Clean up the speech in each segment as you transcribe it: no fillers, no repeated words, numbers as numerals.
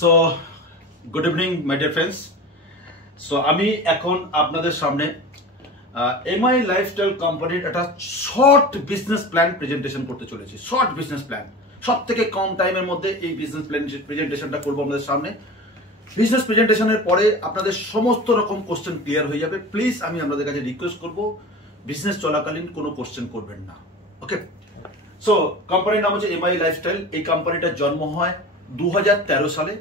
So good evening my dear friends. So আমি এখন আপনাদের সামনে এমআই লাইফস্টাইল কোম্পানির একটা শর্ট বিজনেস প্ল্যান প্রেজেন্টেশন করতে চলেছি। শর্ট বিজনেস প্ল্যান, সব থেকে কম টাইমের মধ্যে এই বিজনেস প্ল্যান প্রেজেন্টেশনটা করবো আপনাদের সামনে। বিজনেস প্রেজেন্টেশনের পরে আপনাদের সমস্ত রকম কোশ্চেন ক্লিয়ার হয়ে যাবে। প্লিজ আমি আপনাদের কাছে রিকোয়েস্ট করবো, বিজনেস চলাকালীন কোনো কোশ্চেন করবেন না। ওকে, সো কোম্পানির নাম হচ্ছে এমআই লাইফস্টাইল। এই কোম্পানিটার জন্ম হয় 2013 সালে।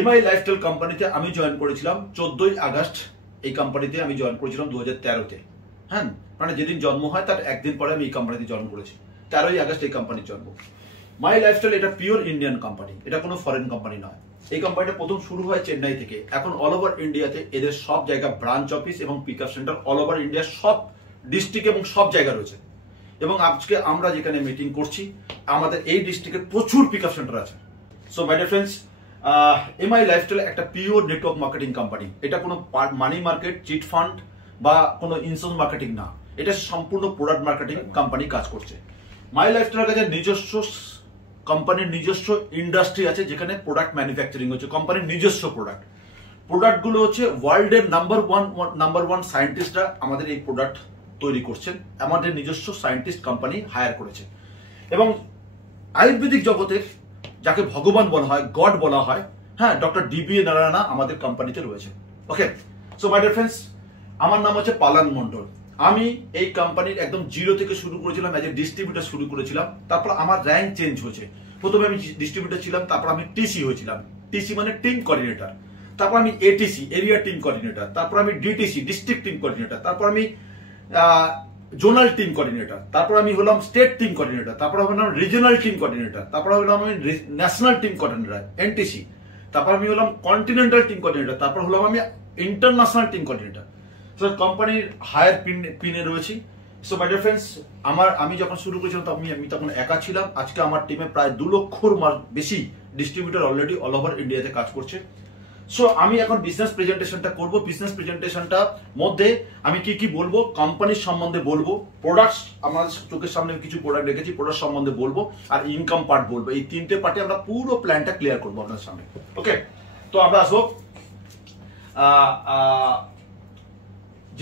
এমআই লাইফস্টাইল কোম্পানিতে আমি জয়েন করেছিলাম 14ই আগস্ট। এই কোম্পানিতে আমি জয়েন করেছিলাম 2013-তে। হ্যাঁ, মানে যেদিন জন্ম হয় তার একদিন পরে আমি এই কোম্পানিতে জয়েন করেছি। 13ই আগস্ট এই কোম্পানির জন্ম। মাই লাইফস্টাইল এটা পিওর ইন্ডিয়ান কোম্পানি, এটা কোনো ফরেন কোম্পানি নয়। এই কোম্পানিটা প্রথম শুরু হয় চেন্নাই থেকে। এখন অল ওভার ইন্ডিয়াতে এদের সব জায়গা ব্রাঞ্চ অফিস এবং pick up centre all over ইন্ডিয়ার সব ডিস্ট্রিক্ট এবং সব জায়গা রয়েছে। এবং আজকে আমরা যেখানে মিটিং করছি আমাদের এই ডিস্ট্রিক্টের প্রচুর পিক আপ সেন্টার আছে। So my dear friends, MI lifestyle একটা পিওর নেটওয়ার্ক মার্কেটিং কোম্পানি। এটা কোনো মানি মার্কেট, চিট ফান্ড বা কোনো ইন্স্যুরেন্স মার্কেটিং না, এটা সম্পূর্ণ প্রোডাক্ট মার্কেটিং কোম্পানি কাজ করছে। মাই লাইফস্টাইলের কাছে নিজস্ব কোম্পানির নিজস্ব ইন্ডাস্ট্রি আছে, যেখানে প্রোডাক্ট ম্যানুফ্যাকচারিং হচ্ছে। কোম্পানির নিজস্ব প্রোডাক্টগুলো হচ্ছে ওয়ার্ল্ডের নাম্বার ওয়ান সায়েন্টিস্টরা আমাদের এই প্রোডাক্ট তৈরি করছেন। আমাদের নিজস্ব সায়েন্টিস্ট কোম্পানি হায়ার করেছে। এবং আয়ুর্বেদিক জগতের যাকে ভগবান বলা হয়, গড বলা হয়, হ্যাঁ, ডক্টর ডিবিএ নারায়ণা আমাদের কোম্পানিতে রয়েছে। ওকে, সো মাই ডিয়ার ফ্রেন্ডস, আমার নাম হচ্ছে পালান মন্ডল। আমি এই কোম্পানির একদম জিরো থেকে শুরু করেছিলাম, এজ এ ডিস্ট্রিবিউটর শুরু করেছিলাম। তারপর আমার র্যাঙ্ক চেঞ্জ হয়েছে। প্রথমে আমি ডিস্ট্রিবিউটর ছিলাম, তারপর আমি টিসি হয়েছিলাম। টিসি মানে টিম কোঅর্ডিনেটর। তারপর আমি এটিসি, এরিয়া টিম কোঅর্ডিনেটর। তারপর আমি ডিটিসি, ডিস্ট্রিক্ট টিম কোঅর্ডিনেটর। তারপর আমি জোনাল টিম কোঅর্ডিনেটর। তারপর আমি হলাম স্টেট টিম কোঅর্ডিনেটর। তারপর হলাম রিজনাল টিম কোঅর্ডিনেটর। তারপর হলাম আমি ন্যাশনাল টিম কোঅর্ডিনেটর, এনটিসি। তারপর আমি হলাম কন্টিনেন্টাল টিম কোঅর্ডিনেটর। তারপর হলাম আমি ইন্টারন্যাশনাল টিম কোঅর্ডিনেটর। সো কোম্পানির হায়ার পিনে রয়েছি। সো মাই ডিয়ার ফ্রেন্ডস, আমি যখন শুরু করেছিলাম আমি তখন একা ছিলাম। আজকে আমার টিমে প্রায় 2 লক্ষর বেশি ডিস্ট্রিবিউটর অলরেডি অল ওভার ইন্ডিয়াতে কাজ করছে। সো আমি এখন বিজনেস প্রেজেন্টেশনটা করব। বিজনেস প্রেজেন্টেশনটা মধ্যে আমি কি বলবো, কোম্পানির সম্বন্ধে বলবো, প্রোডাক্টস, আমাদের চোখের সামনে কিছু প্রোডাক্ট রেখেছি, প্রোডাক্ট সম্বন্ধে বলবো, আর ইনকাম পার্ট বলবো। এই 3টে পার্টে আমরা পুরো প্ল্যানটা ক্লিয়ার করবো আপনার সামনে। ওকে, তো আমরা আসবো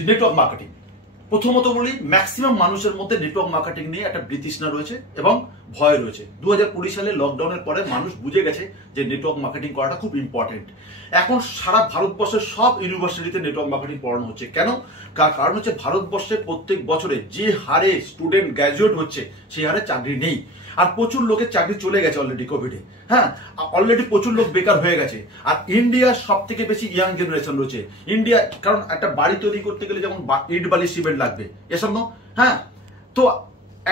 নেটওয়ার্ক মার্কেটিং। প্রথমত বলি, ম্যাক্সিমাম মানুষের মধ্যে নেটওয়ার্ক মার্কেটিং নিয়ে একটা বিতৃষ্ণা রয়েছে এবং ভয় রয়েছে। 2020 সালে লকডাউনের পরে মানুষ বুঝে গেছে যে নেটওয়ার্ক মার্কেটিং করাটা খুব ইম্পর্টেন্ট। এখন সারা ভারতবর্ষের সব ইউনিভার্সিটিতে নেটওয়ার্ক মার্কেটিং পড়ানো হচ্ছে। কেন? কারণ হচ্ছে ভারতবর্ষে প্রত্যেক বছরে যে হারে স্টুডেন্ট গ্র্যাজুয়েট হচ্ছে সেই হারে চাকরি নেই। আর প্রচুর লোকের চাকরি চলে গেছে অলরেডি কোভিডে। হ্যাঁ, অলরেডি প্রচুর লোক বেকার হয়ে গেছে। আর ইন্ডিয়ার সব থেকে বেশি ইয়াং জেনারেশন রয়েছে ইন্ডিয়া। কারণ একটা বাড়ি তৈরি করতে গেলে যেমন ইট বালি সিমেন্ট লাগবে, এসব না? হ্যাঁ, তো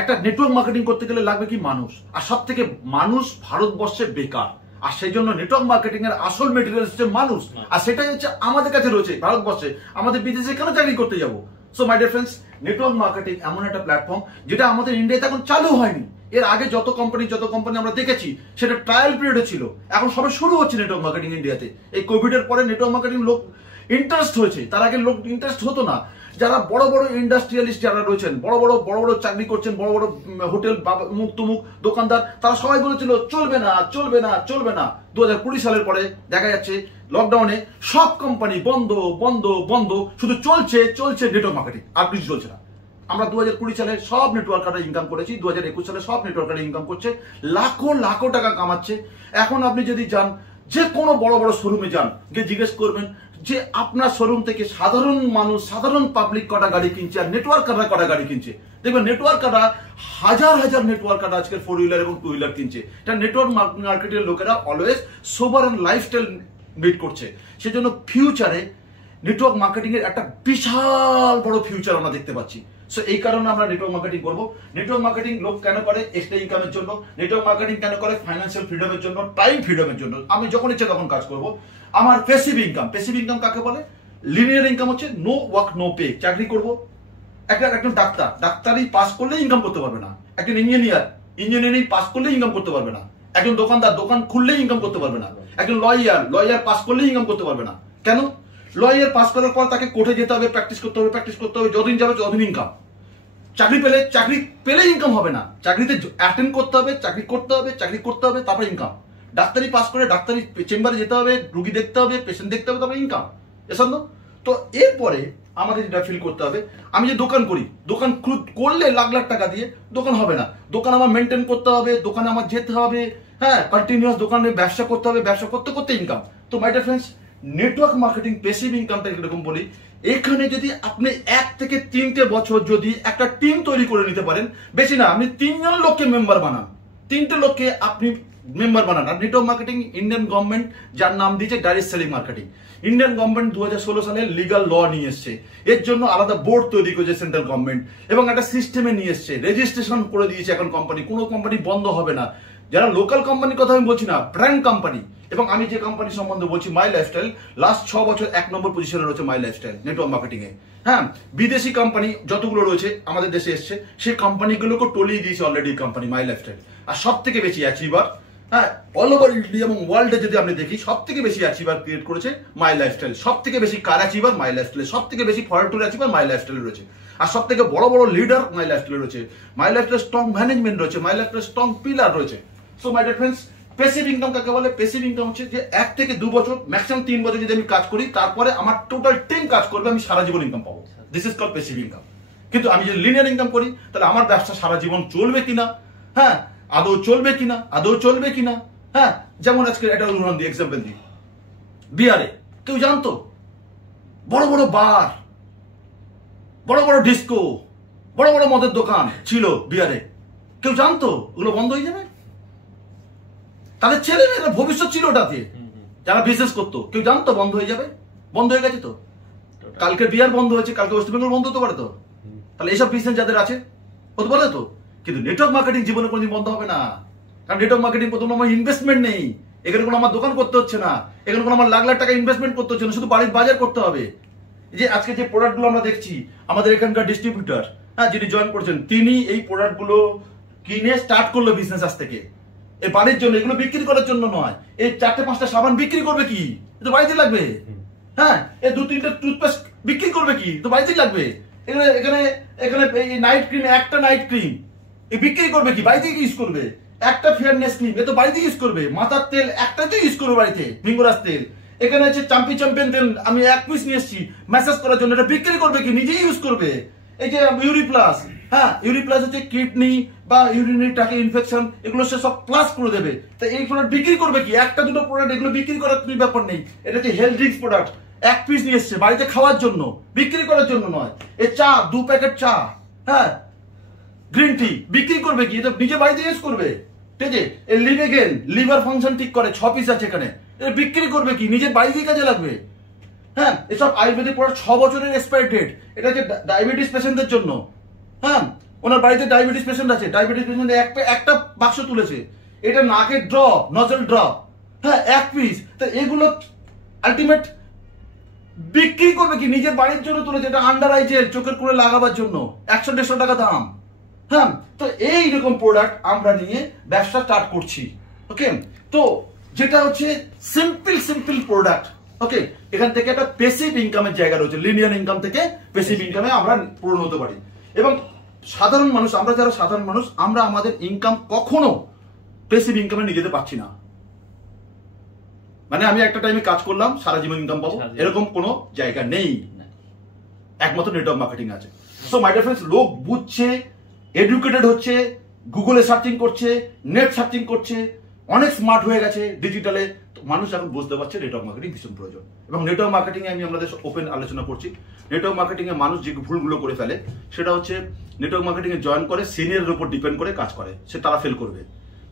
একটা নেটওয়ার্ক মার্কেটিং করতে গেলে লাগবে কি? মানুষ। আর সব থেকে মানুষ ভারতবর্ষে বেকার। আর সেই জন্য নেটওয়ার্ক মার্কেটিং এর আসল মেটেরিয়াল হচ্ছে মানুষ। আর সেটাই হচ্ছে আমাদের কাছে রয়েছে ভারতবর্ষে। আমাদের বিদেশে কেন চাকরি করতে যাবো? So my dear friends, network marketing এমন একটা প্ল্যাটফর্ম যেটা আমাদের ইন্ডিয়াতে এখন চালু হয়নি। এর আগে যত কোম্পানি আমরা দেখেছি সেটা ট্রায়াল পিরিয়ডে ছিল। এখন সবে শুরু হচ্ছে নেটওয়ার্ক মার্কেটিং ইন্ডিয়াতে। এই কোভিডের পরে নেটওয়ার্ক মার্কেটিং লোক ইন্টারেস্ট হয়েছে, তার আগে লোক ইন্টারেস্ট হতো না। যারা বড় বড় ইন্ডাস্ট্রিয়ালিস্ট যারা রয়েছেন, বড় বড় চাকরি করছেন, বড় বড় হোটেল মুখ তুমুক দোকানদার, তারা সবাই বলেছিল চলবে না চলবে না চলবে না। 2020 সালের পরে দেখা যাচ্ছে লকডাউনে সব কোম্পানি বন্ধ বন্ধ বন্ধ, শুধু চলছে নেটওয়ার্ক মার্কেটিং, আর কিছু চলছে না। আমরা 2020 সালে সব নেটওয়ার্কাররা ইনকাম করেছি, 2021 সালে সব নেটওয়ার্কাররা ইনকাম করছে, লাখো টাকা কামাচ্ছে। এখন আপনি যদি যান যে কোনো বড় বড় শোরুমে যান, গিয়ে জিজ্ঞেস করবেন যে আপনার শোরুম থেকে সাধারণ মানুষ, সাধারণ পাবলিক কটা গাড়ি কিনছে আর নেটওয়ার্কাররা কটা গাড়ি কিনছে। দেখবেন নেটওয়ার্কাররা হাজার নেটওয়ার্কাররা আজকে 4 হুইলার এবং 2 হুইলার কিনছে। এটা নেটওয়ার্ক মার্কেটের লোকেরা always sober and lifestyle meet করছে। সেজন্য ফিউচারে নেটওয়ার্ক মার্কেটিং এর একটা বিশাল বড় ফিউচার আমরা দেখতে পাচ্ছি। সো এই কারণে আমরা নেটওয়ার্ক মার্কেটিং করবো। নেটওয়ার্ক মার্কেটিং লোক কেন করে? এক্সট্রা ইনকামের জন্য। নেটওয়ার্ক মার্কেটিং কেন করে? ফাইন্যান্সিয়াল ফ্রিডমের জন্য, টাইম ফ্রিডমের জন্য। আমি যখন ইচ্ছে তখন কাজ করবো। আমার প্যাসিভ ইনকাম কাকে বলে? লিনিয়ার ইনকাম হচ্ছে নো ওয়ার্ক নো পে। চাকরি করবো, একজন ডাক্তারি পাস করলেই ইনকাম করতে পারবে না। একজন ইঞ্জিনিয়ারিং পাস করলেই ইনকাম করতে পারবে না। একজন দোকান খুললেই ইনকাম করতে পারবে না। একজন লয়ার পাস করলেই ইনকাম করতে পারবে না। কেন? লয়ার পাস করার পর তাকে কোর্টে যেতে হবে, প্র্যাকটিস করতে হবে, যতদিন যাবে ততদিন ইনকাম। চাকরি পেলে ইনকাম হবে না। চাকরিতে অ্যাটেন্ড করতে হবে, চাকরি করতে হবে, তারপর ইনকাম। ডাক্তারি পাস করে ডাক্তারি চেম্বারে যেতে হবে, রুগী দেখতে হবে, পেশেন্ট দেখতে হবে, তবে ইনকাম এসব। তো এরপরে আমাদের যেটা ফিল করতে হবে, আমি যে দোকান করি, দোকান করলে লাখ লাখ টাকা দিয়ে দোকান হবে না, দোকান আমার মেনটেন করতে হবে, দোকানে আমার যেতে হবে, হ্যাঁ, কন্টিনিউয়াস দোকানে ব্যবসা করতে হবে, ব্যবসা করতে করতে ইনকাম। তো মাই dear friends, network marketing passive ইনকামটা এরকম বলি, এখানে যদি আপনি 1 থেকে 3টে বছর যদি একটা টিম তৈরি করে নিতে পারেন, বেশি না, আপনি 3 জন লোককে মেম্বার বানান, 3টে লোককে আপনি মেম্বার বানান। আর নেটওয়ার্ক মার্কেটিং ইন্ডিয়ান গভর্নমেন্ট যার নাম দিয়েছে direct selling marketing, Indian government 2016 সালে লিগাল ল নিয়ে এসছে, এর জন্য আলাদা বোর্ড তৈরি করেছে সেন্ট্রাল গভর্নমেন্ট, এবং একটা সিস্টেমে নিয়ে এসছে, রেজিস্ট্রেশন করে দিয়েছে এখন কোম্পানি, কোনো কোম্পানি বন্ধ হবে না। যারা লোকাল কোম্পানির কথা আমি বলছি না, ব্র্যান্ড কোম্পানি। এবং আমি যে কোম্পানি সম্বন্ধে বলছি, মাই লাইফস্টাইল, লাস্ট 6 বছর 1 নম্বর পজিশনে রয়েছে মাই লাইফস্টাইল নেটওয়ার্ক মার্কেটিং এ। হ্যাঁ, বিদেশি কোম্পানি যতগুলো রয়েছে আমাদের দেশে এসছে, সেই কোম্পানিগুলোকে টলিয়ে দিয়েছে অলরেডি কোম্পানি মাই লাইফস্টাইল। আর সব থেকে বেশি অ্যাচিভার, হ্যাঁ, অল ওভার ইন্ডিয়া এবং ওয়ার্ল্ডে যদি আপনি দেখি, সব থেকে বেশি অ্যাচিভার ক্রিয়েট করেছে মাই লাইফস্টাইল, সব থেকে বেশি কার অ্যাচিভার মাই লাইফস্টাইল, সব থেকে বেশি ফরেন ট্যুর অ্যাচিভার মাই লাইফস্টাইল রয়েছে, আর সব থেকে বড় বড় লিডার মাই লাইফস্টাইল রয়েছে, মাই লাইফস্টাইল স্ট্রং ম্যানেজমেন্ট রয়েছে, মাই লাইফস্টাইল স্ট্রং পিলার রয়েছে। So my dear friends, passive income কাকে বলে? প্যাসিভ ইনকাম হচ্ছে যে 1 থেকে 2 বছর, ম্যাক্সিমাম 3 বছর যদি আমি কাজ করি, তারপরে আমার টোটাল টিম কাজ করবে, আমি সারা জীবন ইনকাম পাবো। This is called passive income. কিন্তু আমি যদি লিনিয়ার ইনকাম করি, তাহলে আমার ব্যবসা সারা জীবন চলবে কিনা, হ্যাঁ, আদৌ চলবে কিনা, আদৌ চলবে কিনা, হ্যাঁ। যেমন আজকে একটা উদাহরণ দিই, এক্সাম্পল দিই, বিহারে কেউ জানতো বড় বড় বার, বড় বড় ডিস্কো, বড় বড় মদের দোকান ছিল বিহারে, কেউ জানতো ওগুলো বন্ধ হয়ে যাবে? তাদের ছেলে মেয়েরা ভবিষ্যৎ ছিল ওটাতে, যারা বিজনেস করতো, কেউ জানতো বন্ধ হয়ে যাবে? বন্ধ হয়ে গেছে তো। কালকে বিহার বন্ধ হয়েছে, কালকে ওয়েস্ট বেঙ্গল বন্ধ হতে পারে তো। তাহলে এইসব বিজনেস যাদের আছে হতে পারে তো। কিন্তু নেটওয়ার্ক মার্কেটিং জীবনে কোনোদিন বন্ধ হবে না, কারণ নেটওয়ার্ক মার্কেটিং প্রথম আমার ইনভেস্টমেন্ট নেই, এখানে কোনো আমার দোকান করতে হচ্ছে না, এখানে কোনো আমার লাখ লাখ টাকা ইনভেস্টমেন্ট করতে হচ্ছে না, শুধু বাড়ির বাজার করতে হবে। যে আজকে যে প্রোডাক্টগুলো আমরা দেখছি, আমাদের এখানকার ডিস্ট্রিবিউটর, হ্যাঁ, যিনি জয়েন করছেন, তিনি এই প্রোডাক্টগুলো কিনে স্টার্ট করলো বিজনেস আজ থেকে, এই বাড়ির জন্য, এগুলো বিক্রি করার জন্য নয়। এই 4-5টা সাবান বিক্রি করবে কি? তো বাড়িতে লাগবে। হ্যাঁ, এই 2-3টা টুথপেস্ট বিক্রি করবে কি? তো বাড়িতেই লাগবে। এখানে এখানে এখানে এই নাইট ক্রিম, একটা নাইট ক্রিম এই বিক্রি করবে কি? বাড়িতে ইউজ করবে। একটা ফেয়ারনেস ক্রিম, এ তো বাড়িতে ইউজ করবে। মাথার তেল একটা তো ইউজ করবে বাড়িতে, ভিঙ্গরাজ তেল। এখানে হচ্ছে চ্যাম্পিয়ন তেল, আমি 1 পিস নিয়ে এসেছি ম্যাসাজ করার জন্য, এটা বিক্রি করবে কি? নিজেই ইউজ করবে। এই যে ইউরি প্লাস, হ্যাঁ, ইউরি প্লাস হচ্ছে কিডনি বা ইউরিনারি ট্র্যাক্ট ইনফেকশন, এগুলো সে সব প্লাস করে দেবে। তো এই প্রোডাক্ট বিক্রি করবে কি? একটা দুটো প্রোডাক্ট, এগুলো বিক্রি করার কোনো ব্যাপার নেই। এটা হচ্ছে হেলথ ড্রিঙ্কস প্রোডাক্ট, 1 পিস নিয়ে এসছে বাড়িতে খাওয়ার জন্য, বিক্রি করার জন্য নয়। এই চা, 2 প্যাকেট চা, হ্যাঁ, গ্রিন টি বিক্রি করবে কি? এটা নিজে বাড়িতে ইউজ করবে। ঠিক আছে, এই লিভেগেন, লিভার ফাংশন ঠিক করে, 6 পিস আছে এখানে, এটা বিক্রি করবে কি? নিজে বাড়িতেই কাজে লাগবে। হ্যাঁ, এসব আয়ুর্বেদিক প্রোডাক্ট 6 বছরের এক্সপায়ারি ডেট। এটা হচ্ছে ডায়াবেটিস পেশেন্টদের জন্য। হ্যাঁ, ওনার বাড়িতে ডায়াবেটিস পেশেন্ট আছে, ডায়াবেটিস পেশেন্ট একটা বাক্স তুলেছে, এটা নাকের ড্রপ, নজল ড্রপ, হ্যাঁ, 1 পিস। তো এগুলো আলটিমেট বিক্রি করবে কি? নিজের বাড়ির জন্য তুলেছে, এটা আন্ডার আই জেল, চোখের কোণে লাগাবার জন্য, 100-150 টাকা দাম। হ্যাঁ, তো এইরকম প্রোডাক্ট আমরা নিয়ে ব্যবসা স্টার্ট করছি। ওকে, তো যেটা হচ্ছে সিম্পল প্রোডাক্ট। ওকে, এখান থেকে একটা প্যাসিভ ইনকামের জায়গা রয়েছে, লিনিয়ার ইনকাম থেকে প্যাসিভ ইনকামে আমরা পূরণ হতে পারি। এবং সাধারণ মানুষ, আমরা যারা সাধারণ মানুষ, আমরা আমাদের ইনকাম কখনো প্যাসিভ ইনকামে নিয়ে যেতে পারছি না। মানে আমি একটা টাইমে কাজ করলাম, সারা জীবন ইনকাম পাবো, এরকম কোনো জায়গা নেই, একমাত্র নেটওয়ার্ক মার্কেটিং আছে। সো মাই ডিয়ার ফ্রেন্ডস, লোক বুঝছে, এডুকেটেড হচ্ছে, গুগলে সার্চিং করছে, নেট সার্চিং করছে, অনেক স্মার্ট হয়ে গেছে ডিজিটালে। মানুষ এখন বুঝতে পারছে নেটওয়ার্ক মার্কেটিং ভীষণ প্রয়োজন। এবং নেটওয়ার্ক মার্কেটিং এ আমি আপনাদের ওপেন আলোচনা করছি। নেটওয়ার্ক মার্কেটিং এ মানুষ যে ভুলগুলো করে ফেলে, সেটা হচ্ছে নেটওয়ার্ক মার্কেটিং এ জয়েন করে, সিনিয়রের উপর ডিপেন্ড করে কাজ করে, সে তারা ফেল করবে।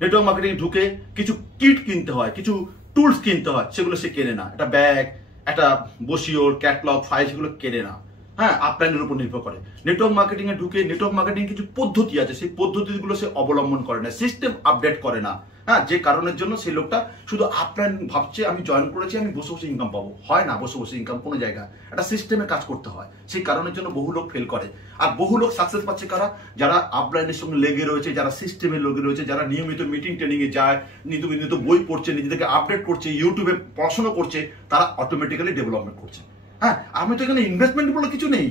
নেটওয়ার্ক মার্কেটিং এ ঢুকে কিছু কিট কিনতে হয়, কিছু টুলস কিনতে হয়, সেগুলো সে কেনে না। একটা ব্যাগ, একটা বসিওর, ক্যাটলগ, ফাইল, সেগুলো কেনে না। হ্যাঁ, আপলাইনের উপর নির্ভর করে। নেটওয়ার্ক মার্কেটিং এ ঢুকে নেটওয়ার্ক মার্কেটিং কিছু পদ্ধতি আছে, সেই পদ্ধতিগুলো সে অবলম্বন করে না, সিস্টেম আপডেট করে না। হ্যাঁ, যে কারণের জন্য সেই লোকটা শুধু আপলাইন ভাবছে, আমি জয়েন করেছি, আমি বসে বসে ইনকাম পাবো। হয় না বসে বসে ইনকাম, কোনো জায়গায় একটা সিস্টেমে কাজ করতে হয়। সেই কারণের জন্য বহু লোক ফেল করে। আর বহু লোক সাকসেস পাচ্ছে কারা? যারা আপলাইনের সঙ্গে লেগে রয়েছে, যারা সিস্টেমে লেগে রয়েছে, যারা নিয়মিত মিটিং ট্রেনিং এ যায়, নিয়মিত বই পড়ছে, নিজেদেরকে আপডেট করছে, ইউটিউবে পড়াশোনা করছে, তারা অটোমেটিক্যালি ডেভেলপমেন্ট করছে। হ্যাঁ, আমি তো এখানে ইনভেস্টমেন্ট বলে কিছু নেই।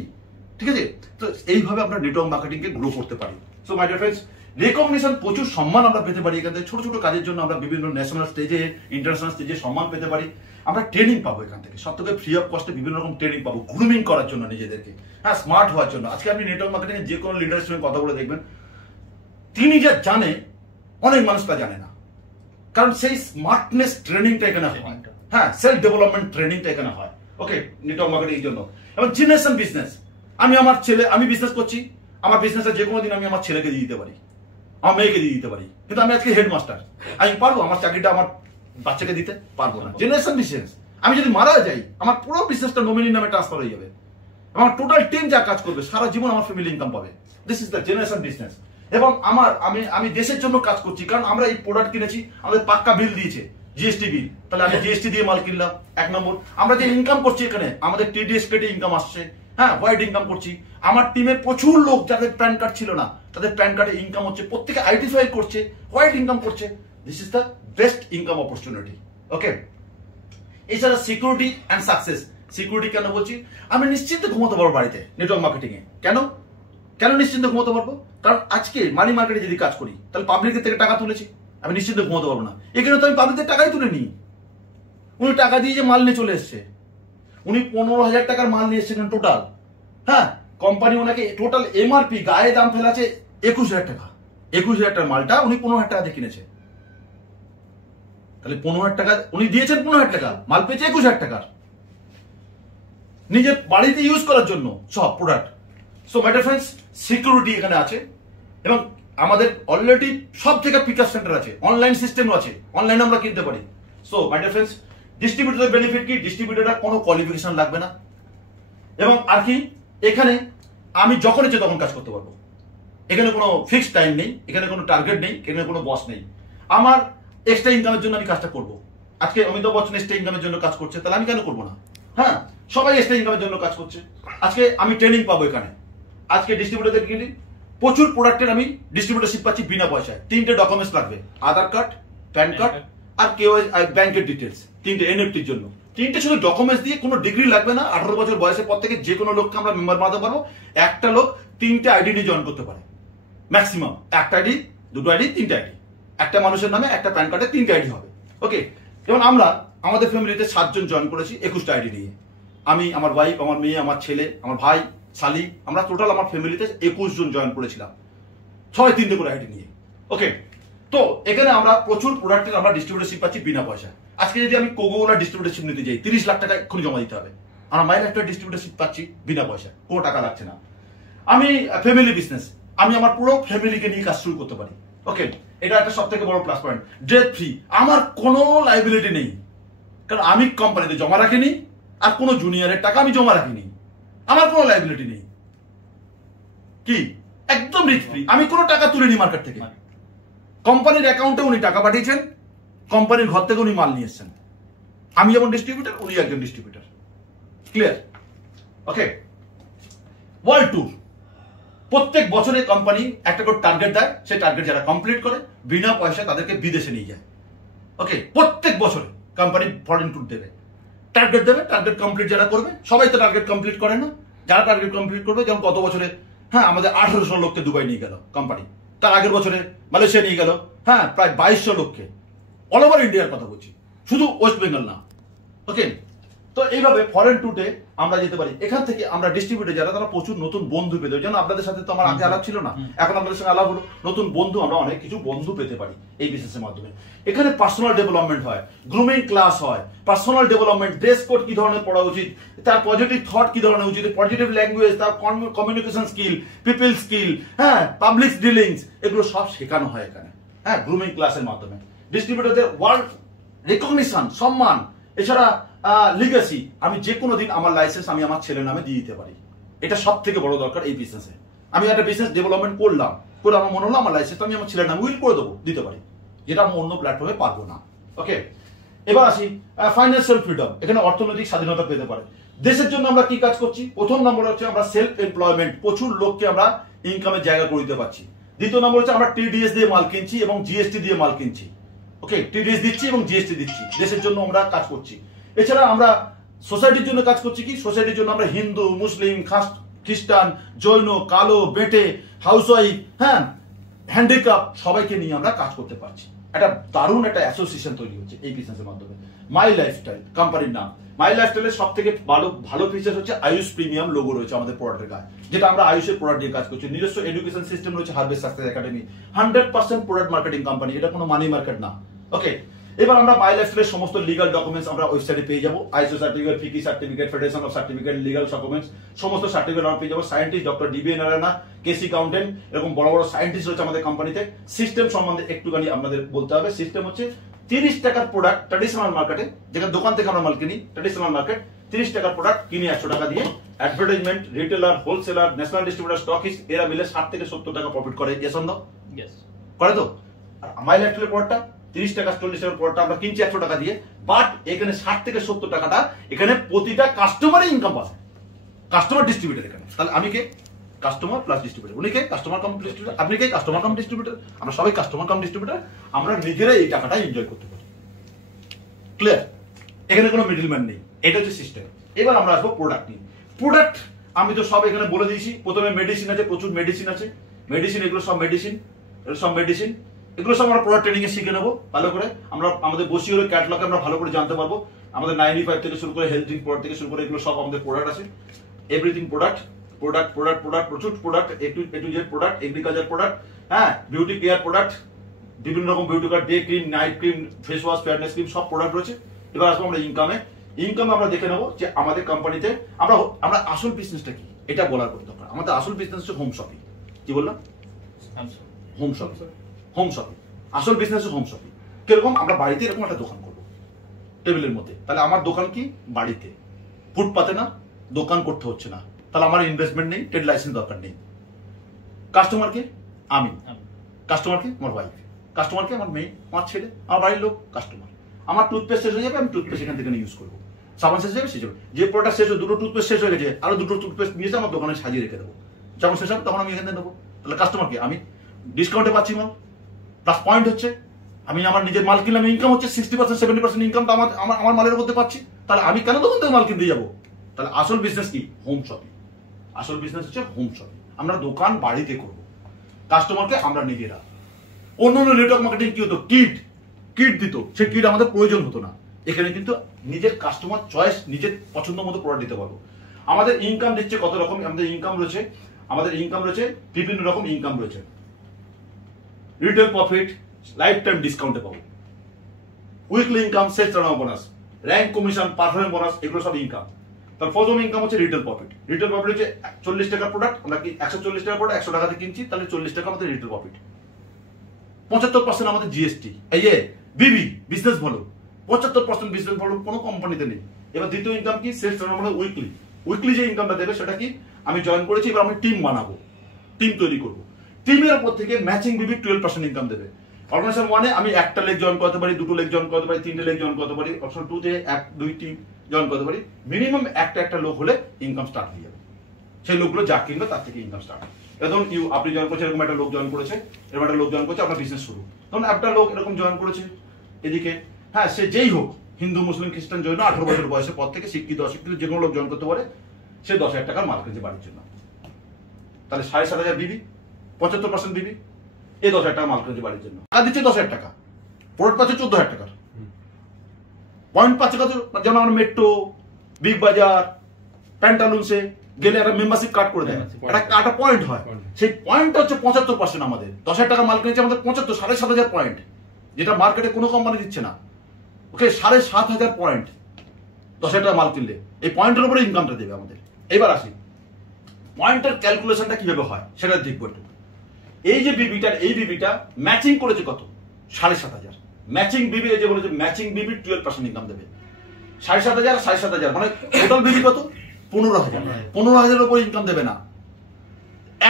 ঠিক আছে, তো এইভাবে আমরা নেটওয়ার্ক মার্কেটিং কে গ্রো করতে পারি। So my dear friends, recognition, প্রচুর সম্মান আমরা পেতে পারি এখান থেকে। ছোট ছোট কাজের জন্য আমরা বিভিন্ন ন্যাশনাল স্টেজে, ইন্টারন্যাশনাল স্টেজে সম্মান পেতে পারি। আমরা ট্রেনিং পাবো এখান থেকে, সব থেকে ফ্রি অফ কস্টে বিভিন্ন রকম ট্রেনিং পাবো, গ্রুমিং করার জন্য নিজেদেরকে, হ্যাঁ, স্মার্ট হওয়ার জন্য। আজকে আপনি নেটওয়ার্ক মার্কেটিং এর যে কোনো লিডারের সঙ্গে কথা বলে দেখবেন, তিনি যা জানে অনেক মানুষ তা জানে না, কারণ সেই স্মার্টনেস ট্রেনিংটা এখানে হয়, হ্যাঁ, সেলফ ডেভেলপমেন্ট ট্রেনিংটা এখানে হয়। ওকে, নেটওয়ার্ক মার্কেটিং এর জন্য। এবং জেনারেশন বিজনেস, আমি বিজনেস করছি, আমার বিজনেসে যে কোনো দিন আমি আমার ছেলেকে দিয়ে দিতে পারি, আমার মেয়েকে দিয়ে দিতে পারি, কিন্তু আমি আজকে হেডমাস্টার, আমি পারবো আমার চাকরিটা আমার বাচ্চাকে দিতে? পারবো না। জেনারেশন বিজনেস, আমি যদি মারা যাই আমার পুরো বিজনেসটা নমিনির নামে ট্রান্সফার হয়ে যাবে, আমার টোটাল টিম যা কাজ করবে সারা জীবন আমার ফ্যামিলি ইনকাম পাবে। This is the generation business. এবং আমি দেশের জন্য কাজ করছি, কারণ আমরা এই প্রোডাক্ট কিনেছি, আমাদের পাক্কা বিল দিয়েছে, জিএসটি বিল, তাহলে আমি জিএসটি দিয়ে মাল কিনলাম। এক নম্বর, আমরা যে ইনকাম করছি এখানে, আমাদের টিডিএস কেটে ইনকাম আসছে, হ্যাঁ, হোয়াইট ইনকাম করছি। আমার টিমে প্রচুর লোক যাদের প্যান কার্ড ছিল না, তাদের প্যান কার্ডে ইনকাম হচ্ছে, প্রত্যেকে আইটি ফাইল করছে, হোয়াইট ইনকাম করছে। This is the best income opportunity. Okay, এছাড়া সিকিউরিটি অ্যান্ড সাকসেস। সিকিউরিটি কেন বলছি? আমি নিশ্চিন্তে ঘুমাতে পারবো বাড়িতে নেটওয়ার্ক মার্কেটিং এ। কেন নিশ্চিন্তে ঘুমাতে পারবো? কারণ আজকে মানি মার্কেটে যদি কাজ করি, তাহলে পাবলিকের থেকে টাকা তুলেছি, আমি নিশ্চিন্তে ঘুমাতে পারবো না। এখানে তো আমি পাবলিকের টাকাই তুলে নিই। উনি টাকা দিয়ে যে মাল নিয়ে চলে এসছে, উনি 15,000 টাকার মাল নিয়ে এসেছেন টোটাল, হ্যাঁ, কোম্পানি ওনাকে টোটাল এমআরপি গায়ে দাম ফেলাছে 21,000 টাকা। 21,000 টাকার মালটা উনি 15,000 টাকা দিয়ে কিনেছে, তাহলে 15,000 টাকা উনি দিয়েছেন, 15,000 টাকা মাল পেয়েছে 21,000 টাকার, নিজের বাড়িতে ইউজ করার জন্য সব product. So my dear friends, security এখানে আছে, এবং আমাদের অলরেডি সব থেকে পিকআপ সেন্টার আছে, অনলাইন সিস্টেমও আছে, অনলাইনে আমরা কিনতে পারি। সো মাই ডিয়ার ফ্রেন্ডস, ডিস্ট্রিবিউটরের বেনিফিট কি? ডিস্ট্রিবিউটররা কোনো কোয়ালিফিকেশন লাগবে না, এবং আর কি, এখানে আমি যখন ইচ্ছে তখন কাজ করতে পারবো। এখানে কোনো ফিক্সড টাইম নেই, এখানে কোনো টার্গেট নেই, এখানে কোনো বস নেই। আমার এক্সট্রা ইনকামের জন্য আমি কাজটা করবো। আজকে অমিতাভ বচ্চন এক্সট্রা ইনকামের জন্য কাজ করছে, তাহলে আমি কেন করবো না? হ্যাঁ, সবাই এক্সট্রা ইনকামের জন্য কাজ করছে। আজকে আমি ট্রেনিং পাবো এখানে, আজকে ডিস্ট্রিবিউটরদের কিনি, প্রচুর প্রোডাক্টের আমি ডিস্ট্রিবিউটরশিপ পাচ্ছি বিনা পয়সায়। 3টে ডকুমেন্টস লাগবে, আধার কার্ড, প্যান কার্ড আর ব্যাংকের ডিটেলস, 3টে এনএফটির জন্য। 3টে শুধু ডকুমেন্টস দিয়ে, কোনো ডিগ্রি লাগবে না। 18 বছর বয়সের পর থেকে যে কোনো লোককে আমরা মেম্বার বানাতে পারবো। একটা লোক 3টে আইডি নিয়ে জয়েন করতে পারে ম্যাক্সিমাম, একটা আইডি, 2টো আইডি, 3টে আইডি, একটা মানুষের নামে একটা প্যান কার্ডে 3টে আইডি হবে। ওকে, যেমন আমরা আমাদের ফ্যামিলিতে 7 জন জয়েন করেছি 21টা আইডি নিয়ে। আমি, আমার ওয়াইফ, আমার মেয়ে, আমার ছেলে, আমার ভাই, শালি, আমরা টোটাল আমার ফ্যামিলিতে 21 জন জয়েন করেছিলাম, সবাই 3টে করে আইডি নিয়ে। ওকে, তো এখানে আমরা প্রচুর প্রোডাক্টের আমরা ডিস্ট্রিবিউটরশিপ পাচ্ছি বিনা পয়সা। আজকে যদি আমি কোকোকোলা ডিস্ট্রিবিউটরশিপ নিতে যাই, 30 লাখ টাকা এক্ষুনি জমা দিতে হবে। আমরা মাইল একটা ডিস্ট্রিবিউটরশিপ পাচ্ছি বিনা পয়সা, কোনো টাকা লাগছে না। আমি ফ্যামিলি বিজনেস, আমি আমার পুরো ফ্যামিলিকে নিয়ে কাজ শুরু করতে পারি। ওকে, এটা একটা সব থেকে বড় প্লাস পয়েন্ট। ডেট ফ্রি, আমার কোনো লাইবিলিটি নেই, কারণ আমি কোম্পানিতে জমা রাখিনি, আর কোনো জুনিয়রের টাকা আমি জমা রাখিনি, আমার কোনো লাইবিলিটি নেই। কি, একদম রিস্ক ফ্রি, আমি কোনো টাকা তুলিনি মার্কেট থেকে। কোম্পানির অ্যাকাউন্টে উনি টাকা পাঠিয়েছেন, কোম্পানির ঘর থেকে উনি মাল নিয়ে এসেছেন। আমি যেমন ডিস্ট্রিবিউটর, উনি একজন ডিস্ট্রিবিউটর। ক্লিয়ার? ওকে, ওয়ার্ল্ড ট্যুর, প্রত্যেক বছরে কোম্পানি একটা করে টার্গেট দেয়, সেই টার্গেট যারা কমপ্লিট করে বিনা পয়সা তাদেরকে বিদেশে নিয়ে যায়। ওকে, প্রত্যেক বছরে কোম্পানি ফরেন ট্যুর দেবে, টার্গেট দেবে, টার্গেট কমপ্লিট যারা করবে, সবাই তো টার্গেট কমপ্লিট করে না, যারা টার্গেট কমপ্লিট করবে, যেমন গত বছরে, হ্যাঁ, আমাদের 1800 লোককে দুবাই নিয়ে গেল কোম্পানি, তার আগের বছরে মালয়েশিয়া নিয়ে গেল, হ্যাঁ, প্রায় 2200 লোককে, অল ওভার ইন্ডিয়ার কথা বলছি, শুধু ওয়েস্ট বেঙ্গল না। ওকে, তো এইভাবে ফরেন ট্যুরে আমরা যেতে পারি। এখান থেকে আমরা ডিস্ট্রিবিউটর যারা, তারা প্রচুর নতুন বন্ধু পেতে, যেন আপনাদের সাথে তো আমার আগে আলাপ ছিল না, এখন আপনাদের সঙ্গে আলাপ হলো, নতুন বন্ধু, আমরা অনেক কিছু বন্ধু পেতে পারি এই বিজনেসের মাধ্যমে। এখানে পার্সোনাল ডেভেলপমেন্ট হয়, গ্রুমিং ক্লাস হয়, পার্সোনাল ডেভেলপমেন্ট, ড্রেস কোড কি ধরনের পড়া উচিত, তার পজিটিভ থট কি ধরনের উচিত, পজিটিভ ল্যাঙ্গুয়েজ, তার কমিউনিকেশন স্কিল, পিপল স্কিল, হ্যাঁ, পাবলিক ডিলিংস, এগুলো সব শেখানো হয় এখানে, হ্যাঁ, গ্রুমিং ক্লাসের মাধ্যমে। ডিস্ট্রিবিউটরদের ওয়ার্ল্ড রেকগনিশন, সম্মান, এছাড়া লিগাসি, আমি যে কোনো দিন আমার লাইসেন্স আমি আমার ছেলের নামে দিয়ে দিতে পারি। এটা সব থেকে বড় দরকার এই বিজনেসে। আমি একটা বিজনেস ডেভেলপমেন্ট করলাম, করে আমার মনে হলো আমার লাইসেন্স আমি আমার ছেলের নামে উইল করে দেবো, দিতে পারি, যেটা আমি অন্য প্ল্যাটফর্মে পারবো না। ওকে, এবার আসি ফাইন্যান্সিয়াল ফ্রিডম, এখানে অর্থনৈতিক স্বাধীনতা পেতে পারে। দেশের জন্য আমরা কি কাজ করছি? প্রথম নম্বর হচ্ছে আমরা সেলফ এমপ্লয়মেন্ট, প্রচুর লোককে আমরা ইনকামের জায়গা করে দিতে পারছি। দ্বিতীয় নম্বর হচ্ছে আমরা টিডিএস দিয়ে মাল কিনছি এবং জিএসটি দিয়ে মাল কিনছি। ওকে, টিডিএস দিচ্ছি এবং জিএসটি দিচ্ছি, দেশের জন্য আমরা কাজ করছি। এছাড়া আমরা সোসাইটির জন্য কাজ করছি। কি সোসাইটির জন্য? আমরা হিন্দু, মুসলিম, খ্রিস্টান, জৈন, কালো, বেটে, হাউসওয়াইফ, হ্যাঁ, হ্যান্ডিক্যাপ সবাইকে নিয়ে আমরা কাজ করতে পারছি। একটা দারুণ একটা অ্যাসোসিয়েশন তৈরি হচ্ছে এই বিজনেসের মাধ্যমে। মাই লাইফস্টাইল কোম্পানির নাম। মাই লাইফস্টাইলের সব থেকে ভালো ফিচার হচ্ছে আয়ুষ প্রিমিয়াম লোগো রয়েছে আমাদের প্রোডাক্টের গায়ে, যেটা আমরা আয়ুষের প্রোডাক্ট দিয়ে কাজ করছি। নিজস্ব এডুকেশন সিস্টেম রয়েছে harvest success academy. 100% product marketing company, এটা কোনো মানি মার্কেট না। ওকে, এবার আমরা মাই লাইফস্টাইলের সমস্ত লিগাল ডকুমেন্টস আমরা ওয়েবসাইটে পেয়ে যাবো। ISO certificate, FICCI certificate, federation of certificate, legal documents, সমস্ত সার্টিফিকেট আমরা পেয়ে যাবো। Scientist doctor DB Narayana, KC কাউন্টেন্ট, এরকম বড় বড় সায়েন্টিস্ট রয়েছে আমাদের কোম্পানিতে। সিস্টেম সম্বন্ধে একটুখানি আপনাদের বলতে হবে। সিস্টেম হচ্ছে 30 টাকার প্রোডাক্ট ট্র্যাডিশনাল মার্কেটে, যেখানে দোকান থেকে আমরা মাল কিনি, ট্র্যাডিশনাল মার্কেট 30 টাকার প্রোডাক্ট কিনি 100 টাকা দিয়ে। Advertisement, retailer, wholesaler, national distributor, stockist এরা মিলে 60 থেকে 70 টাকা প্রফিট করে। Yes on the? ইয়েস করে তো। আর মাই লাইফস্টাইলের প্রোডাক্টটা 30 টাকা 40 টাকার প্রোডাক্টটা আমরা কিনছি 100 টাকা দিয়ে, বাট এখানে 60 থেকে 70 টাকাটা এখানে প্রতিটা কাস্টমারই ইনকাম পাচ্ছে। কাস্টমার ডিস্ট্রিবিউটর এখানে। তাহলে আমি কে? Customer plus distributor. উনি কে? কাস্টমার কাম ডিস্ট্রিবিউটর। আপনি কে? কাস্টমার কাম ডিস্ট্রিবিউটর। আমরা সবাই কাস্টমার কাম ডিস্ট্রিবিউটর। আমরা নিজেরাই এই টাকাটা এনজয় করতে পারি। ক্লিয়ার? এখানে কোনো মিডলম্যান নেই। এটা হচ্ছে সিস্টেম। এবার আমরা আসবো প্রোডাক্ট নিয়ে। প্রোডাক্ট আমি তো সব এখানে বলে দিয়েছি। প্রথমে মেডিসিন আছে, প্রচুর মেডিসিন আছে। মেডিসিন, এগুলো সব মেডিসিন, এগুলো সব মেডিসিন, এগুলো সব আমরা প্রোডাক্ট ট্রেনিং এ শিখে নেবো ভালো করে। আমরা আমাদের বসি হলে ক্যাটালগে আমরা ভালো করে জানতে পারবো। আমাদের 95 থেকে শুরু করে হেলথ ড্রিঙ্ক প্রোডাক্ট থেকে শুরু করে এগুলো সব আমাদের প্রোডাক্ট আছে। Everything product, product product product প্রচুর product, A to Z product, agriculture product, হ্যাঁ, বিউটি কেয়ার প্রোডাক্ট, বিভিন্ন রকম beauty care, day cream, night cream, face wash, fairness cream, সব প্রোডাক্ট রয়েছে। এবার আসবো আমরা ইনকামে। ইনকাম আমরা দেখে নেবো যে আমাদের কোম্পানিতে আমরা আসল বিজনেসটা কি, এটা বলার পর দরকার। আমাদের আসল বিজনেস হচ্ছে হোম শপিং। কি বললাম? Home shopping. হোম শপিং আসল বিজনেস হচ্ছে হোম শপিং। কিরকম? আমরা বাড়িতে এরকম একটা দোকান করবো টেবিলের মধ্যে। তাহলে আমার দোকান কি? বাড়িতে, ফুটপাতে না, দোকান করতে হচ্ছে না। তাহলে আমার ইনভেস্টমেন্ট নেই, ট্রেড লাইসেন্স দরকার নেই। কাস্টমারকে আমি, কাস্টমারকে আমার ওয়াইফ, কাস্টমারকে আমার মেয়ে, আমার ছেলে, আমার বাড়ির লোক কাস্টমার। আমার টুথপেস্ট শেষ হয়ে যাবে, আমি টুথপেস্ট এখান থেকে ইউজ করবো। সাবান শেষ হয়ে যাবে, শেষ হবে। যে প্রোডাক্ট শেষ হয়, দুটো টুথপেস্ট শেষ হয়ে গেছে, আরো দুটো টুথপেস্ট নিয়ে আমার দোকানে সাজিয়ে রেখে দেবো। যখন শেষ হবে তখন আমি এখান থেকে নেবো। তাহলে কাস্টমারকে আমি ডিসকাউন্টে পাচ্ছি মাল, প্লাস পয়েন্ট হচ্ছে। আমি আমার নিজের মাল কিনলাম, ইনকাম হচ্ছে 60% 70% ইনকাম আমার মালের মধ্যে পাচ্ছি। তাহলে আমি কেন দোকান থেকে মাল কিনতে যাবো? তাহলে আসল বিজনেস কি? Home shopping. আসল বিজনেস হচ্ছে হোম শপিং। আমরা দোকান বাড়িতে করবো, কাস্টমারকে আমরা নিজেরা। অন্য নেটওয়ার্ক মার্কেটিং কি হতো? কিট দিত, সে কিট আমাদের প্রয়োজন হতো না। এখানে কিন্তু নিজের কাস্টমার চয়েস, নিজের পছন্দ মতো প্রোডাক্ট দিতে পারবো। আমাদের ইনকাম দিচ্ছে কত রকম? আমাদের ইনকাম রয়েছে বিভিন্ন রকম ইনকাম রয়েছে। রিটেল প্রফিট লাইফ টাইম ডিসকাউন্টে পাবো। Weekly income, sales turnover bonus, rank commission, performance bonus, এগুলো সব ইনকাম। তার প্রথম ইনকাম হচ্ছে রিটেল প্রফিট। রিটেল প্রফিট হচ্ছে 40 টাকার প্রোডাক্ট, আমরা কি 140 টাকার প্রোডাক্ট 100 টাকাতে কিনছি, তাহলে 40 টাকা আমাদের রিটেল প্রফিট। 75% আমাদের জিএসটি। এই যে বিবি বিজনেস ভলিউম, 75% বিজনেস ভলিউম কোনো কোম্পানিতে নেই। এবার দ্বিতীয় ইনকাম কি? সেলস টার্নওভার উইকলি যে ইনকামটা দেবে সেটা কি? আমি জয়েন করেছি, এবার আমি টিম বানাবো, টিম তৈরি করবো। টিমের উপর থেকে ম্যাচিং বিবি 12% ইনকাম দেবে। অর্গানাইজেশন 1-এ আমি একটা লেগ জয়েন করতে পারি, দুটো লেগ জয়েন করতে পারি, তিনটে লেগ জয়েন করতে পারি। অপশন 2-তে 1-2টি জয়েন করতে পারি। মিনিমাম একটা লোক হলে ইনকাম স্টার্ট হয়ে যাবে। সেই লোকগুলো যা কিনবে তার থেকে ইনকাম স্টার্ট। এখন আপনি জয়েন করছেন, এরকম একটা লোক জয়েন করেছে, এরকম একটা লোক জয়েন করছে, আপনার বিজনেস শুরু। তখন একটা লোক এরকম জয়েন করেছে এদিকে, হ্যাঁ, সে যেই হোক, হিন্দু মুসলিম খ্রিস্টান জয়েন, 18 বছর বয়সের পর থেকে শিক্ষিত অশিক্ষিত যে কোনো লোক জয়েন করতে পারে। সে 10,000 টাকার মাল কিনছে বাড়ির জন্য। তাহলে 7,500 বিবি, 75% বিবি, এই 10,000 টাকা মাল কিনছে বাড়ির জন্য। আর দিচ্ছে 10,000 টাকা, প্রোডাক্ট পাচ্ছে 14,000 টাকার। পয়েন্ট পাচ্ছে কত? যেমন আমরা মেট্রো, বিগ বাজার, প্যান্টালুন্সে গেলে একটা মেম্বারশিপ কার্ড করে দেয়, একটা পয়েন্ট হয়। সেই পয়েন্টটা হচ্ছে 75% আমাদের। 10,000 টাকা মাল কিনেছে আমাদের 75, 7,500 পয়েন্ট, যেটা মার্কেটে কোনো কোম্পানি দিচ্ছে না। ওকে, 7,500 পয়েন্ট 10,000 টাকা মাল কিনলে, এই পয়েন্টের উপরে ইনকামটা দেবে আমাদের। এবার আসি পয়েন্টের ক্যালকুলেশনটা কিভাবে হয় সেটা দেখবো একটু। এই যে বিবিটা ম্যাচিং করেছে কত? 7,500। ম্যাচিং বিবি, এই যে বলেছে ম্যাচিং বিবি 12% ইনকাম দেবে। 7,500 7,500 মানে টোটাল বিবি কত? 15,000। 15,000 উপর ইনকাম দেবে না,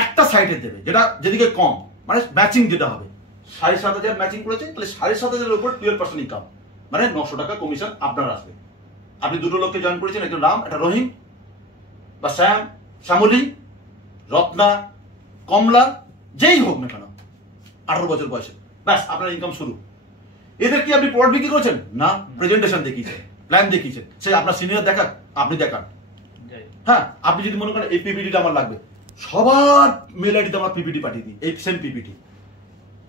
একটা সাইটে দেবে, যেটা যেদিকে কম, মানে ম্যাচিং যেটা হবে। 7,500 ম্যাচিং করেছে, তাহলে 7,500 উপর 12% ইনকাম, মানে 900 টাকা কমিশন আপনার আসবে। আপনি দুটো লোককে জয়েন করেছেন, একটা রাম, একটা রহিম বা শ্যাম, শ্যামলী, রত্না, কমলা, যেই হোক না কেন, 18 বছর বয়সে, ব্যাস আপনার ইনকাম শুরু। এদের কি আপনি প্রোডাক্ট বিক্রি করছেন? না, প্রেজেন্টেশন দেখিয়েছেন, প্ল্যান দেখিয়েছেন। সে আপনার সিনিয়র দেখান, আপনি দেখান। হ্যাঁ, আপনি যদি মনে করেন এই পিপিটিটা আমার লাগবে, সবার মেল আইডিতে আমার পিপিটি পাঠিয়ে দিই, এই সেম পিপিটি।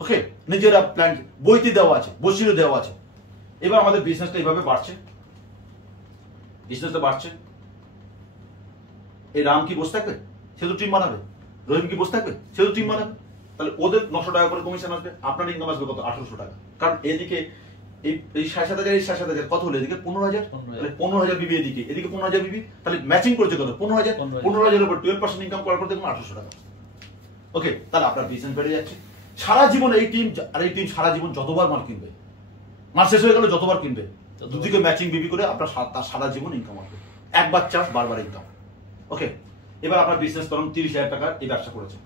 ওকে, নিজেরা প্ল্যান বইতে দেওয়া আছে, বসিয়ে দেওয়া আছে। এবার আমাদের বিজনেসটা এইভাবে বাড়ছে, বিজনেসটা বাড়ছে। এই রাম কি বসে থাকবে? সে তো টিম বানাবে। রহিম কি বসে থাকবে? সে তো টিম বানাবে। তাহলে ওদের 900 টাকা করে কমিশন আসবে, আপনার ইনকাম আসবে কত? 1800 টাকা। কারণ এদিকে এই 7,000 এই 7,000 কত হলো? এদিকে 15,000, তাহলে 15,000 বিবি এদিকে 15,000 বিবি, তাহলে ম্যাচিং করছে কত? 15,000। 15,000 এর উপর 12% ইনকাম করার পর দেখুন 1800 টাকা। ওকে, তাহলে আপনার বিজনেস বেড়ে যাচ্ছে। সারা জীবন এই টিম সারা জীবন যতবার মাল কিনবে, মাল শেষ হয়ে গেলে যতবার কিনবে, দুদিকে ম্যাচিং বিবি করে আপনার সারা জীবন ইনকাম আসবে। একবার চাষ বারবার ইনকাম। ওকে, এবার আপনার বিজনেস করুন 30,000 টাকা এই ব্যবসা করেছে।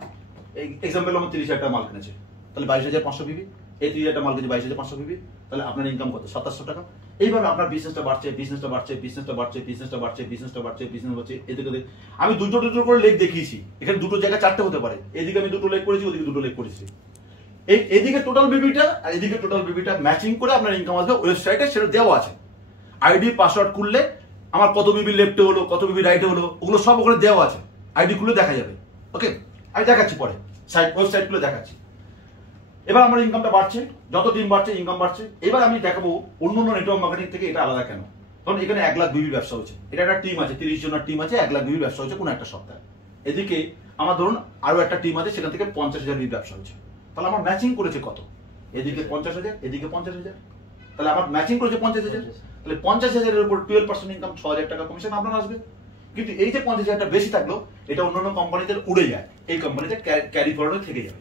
এই এক্সাম্পল আমার 30,000 টাকা মাল কিনেছে, তাহলে 22,500 বিবি। এই 30,000 টাকা মাল কিনেছে 22,500 বিবি, তাহলে আপনার ইনকাম কত? 2700 টাকা। এইভাবে আপনার বিজনেসটা বাড়ছে, বিজনেসটা বাড়ছে, বিজনেসটা বাড়ছে, বিজনেসটা বাড়ছে, বিজনেসটা বাড়ছে, বিজনেস বাড়ছে। এদিকে আমি দুটো করে লেগ দেখিয়েছি, এখানে দুটো জায়গা 4টে হতে পারে। এদিকে আমি দুটো লেগ করেছি, ওদিকে দুটো লেগ করেছি। এদিকে টোটাল বিবিটা আর এদিকে টোটাল বিবিটা ম্যাচিং করে আপনার ইনকাম আসবে। ওয়েবসাইটে সেটা দেওয়া আছে, আইডি পাসওয়ার্ড খুললে আমার কত বিবি লেফটে হলো, কত বিবি রাইটে হলো, ওগুলো সব ওখানে দেওয়া আছে। আইডি খুলে দেখা যাবে। ওকে, আমি দেখাচ্ছি পরে, ওয়েবসাইট খুলে দেখাচ্ছি। এবার আমার ইনকামটা বাড়ছে, যত দিন বাড়ছে ইনকাম বাড়ছে। এবার আমি দেখাবো অন্য নেটওয়ার্ক মার্কেটিং থেকে এটা আলাদা কেন। কারণ এখানে 1 লাখ বিবি ব্যবসা হচ্ছে, এটা একটা টিম আছে, 30 জনের টিম আছে, 1 লাখ বিবি ব্যবসা হচ্ছে কোনো একটা সপ্তাহে। এদিকে আমার ধরুন আরো একটা টিম আছে, সেখান থেকে 50,000 বিবি ব্যবসা হচ্ছে। তাহলে আমার ম্যাচিং করেছে কত? এদিকে 50,000, এদিকে 50,000, তাহলে আমার ম্যাচিং করেছে 50,000। তাহলে 50,000 এর উপর 12% ইনকাম, 6,000 টাকা কমিশন আপনার আসবে। কিন্তু এই যে 50,000টা বেশি থাকলো, এটা অন্যান্য কোম্পানিতে উড়ে যায়, এই কোম্পানিতে ক্যারি ফরওয়ার্ড থেকে যাবে।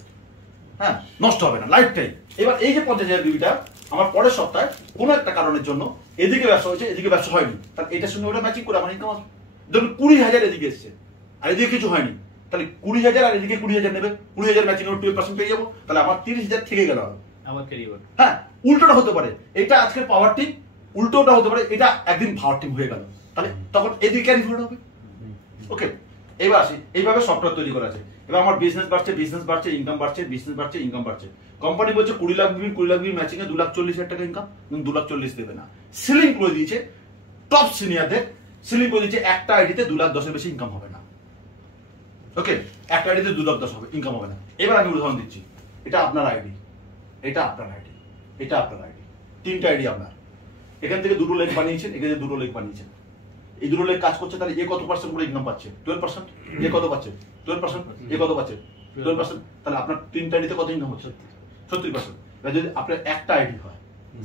হ্যাঁ, নষ্ট হবে না লাইফ টাইম। এবার এই যে 50,000 বিবিটা আমার পরের সপ্তাহে কোনো একটা কারণের জন্য এদিকে ব্যবসা হয়েছে, এদিকে ব্যবসা হয়নি, তাহলে এটার সঙ্গে ওটা ম্যাচিং করে আমার ইনকাম আসবে। ধরুন 20,000 এদিকে এসছে আর এদিকে কিছু হয়নি, তাহলে 20,000 আর এদিকে 20,000 নেবে, 20,000 ম্যাচিং করে 12% পেয়ে যাবো, তাহলে আমার 30,000 থেকে গেল। হ্যাঁ, উল্টোটা হতে পারে, এটা আজকের পাওয়ার টিম, উল্টোটা হতে পারে এটা একদিন পাওয়ার টিম হয়ে গেল, তাহলে তখন এদিকে ক্যারি ফরওয়ার্ড হবে। ওকে, এবার আসি, এইভাবে সফটওয়্যার তৈরি করা আছে। এবার আমার বিজনেস বাড়ছে, বিজনেস বাড়ছে, ইনকাম বাড়ছে, বিজনেস বাড়ছে, ইনকাম বাড়ছে। কোম্পানি বলছে 20 লাখ বিবি ম্যাচিং এ 2,40,000 টাকা ইনকাম, 2,40,000 দেবে না। সিলিং করে দিয়েছে টপ সিনিয়রদের, সিলিং করে দিয়েছে একটা আইডিতে 2,10,000 বেশি ইনকাম হবে না। ওকে, একটা আইডিতে 2,10,000 হবে ইনকাম হবে না। এবার আমি উদাহরণ দিচ্ছি, এটা আপনার আইডি, এটা আপনার আইডি, এটা আপনার আইডি, 3টা আইডি আপনার। এখান থেকে দুটো লেগ বানিয়েছেন, এখানে দুটো লেগ বানিয়েছেন, এই দুটো লেগ কাজ করছে, তাহলে এ কত পার্সেন্ট করে ইনকাম পাচ্ছে? 12%। এ কত পাচ্ছে? 12%। এ কত পাচ্ছে? 12%। তাহলে আপনার 3টা আইডিতে কত ইনকাম হচ্ছে? 36%। এবার যদি আপনার একটা আইডি হয়,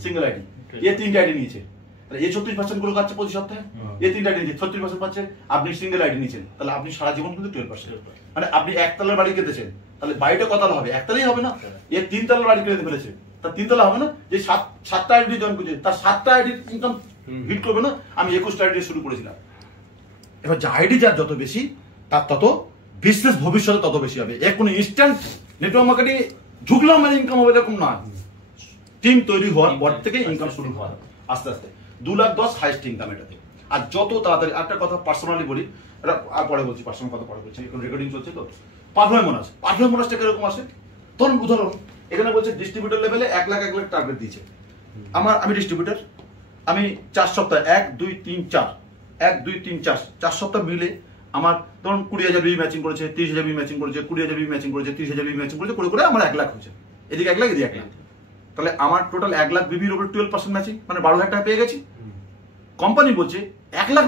সিঙ্গেল আইডি, এ 3টা আইডি নিয়েছে, তাহলে এ 36% করে কাটছে প্রতি সপ্তাহে, এ 3টা আইডি নিয়েছে 36% পাচ্ছে। আপনি সিঙ্গেল আইডি নিয়েছেন, তাহলে আপনি সারা জীবন কিন্তু 12%। মানে আপনি একতলার বাড়ি কিনেছেন, তাহলে বাড়িটা কতলা হবে? একতলাই হবে না, এ 3 তলার বাড়ি কিনে ফেলেছে, তার 3 তলা হবে না। যে 7টা আইডি জয়েন করছে, তার 7টা আইডির ইনকাম হিট করবে না। আমি 21টা আইডি শুরু করেছিলাম। এবার যে আইডি যার যত বেশি, তার তত বিজনেস ভবিষ্যতে তত বেশি হবে। এক কোনো ইনস্ট্যান্ট নেটওয়ার্ক মার্কেটিং ঢুকলাম মানে ইনকাম হবে এরকম না। টিম তৈরি হওয়ার পর থেকে ইনকাম শুরু হয় আস্তে আস্তে। 2,10,000 হাইস্ট ইনকাম এটাতে। আর যত তাড়াতাড়ি, একটা কথা পার্সোনালি বলি, এটা আর পরে বলছি, পার্সোনাল কথা পরে বলছি, এখন রেকর্ডিং চলছে তো। পারফরম্যান্স, পারফরম্যান্সটা কিরকম আসে? ধরুন উদাহরণ, এখানে বলছে ডিস্ট্রিবিউটর লেভেলে 1 লাখ টার্গেট দিয়েছে। আমি ডিস্ট্রিবিউটর, আমি 4 সপ্তাহ 1 2 3 4 1 2 3 4 4 সপ্তাহ মিলে আমার ধরুন 20,000 বিবি ম্যাচিং করেছে, 30,000 বিবি ম্যাচিং করেছে, 20,000 বিবি ম্যাচিং করেছে, 30,000 বিবি ম্যাচিং করেছে, করে আমার 1 লাখ হয়েছে। এদিকে 1 লাখ, এদিকে 1 লাখ, তাহলে আমার টোটাল 1 লাখ বিবির উপর 12% ম্যাচিং, মানে 12,000 টাকা পেয়ে গেছি। কোম্পানি বলছে 1 লাখ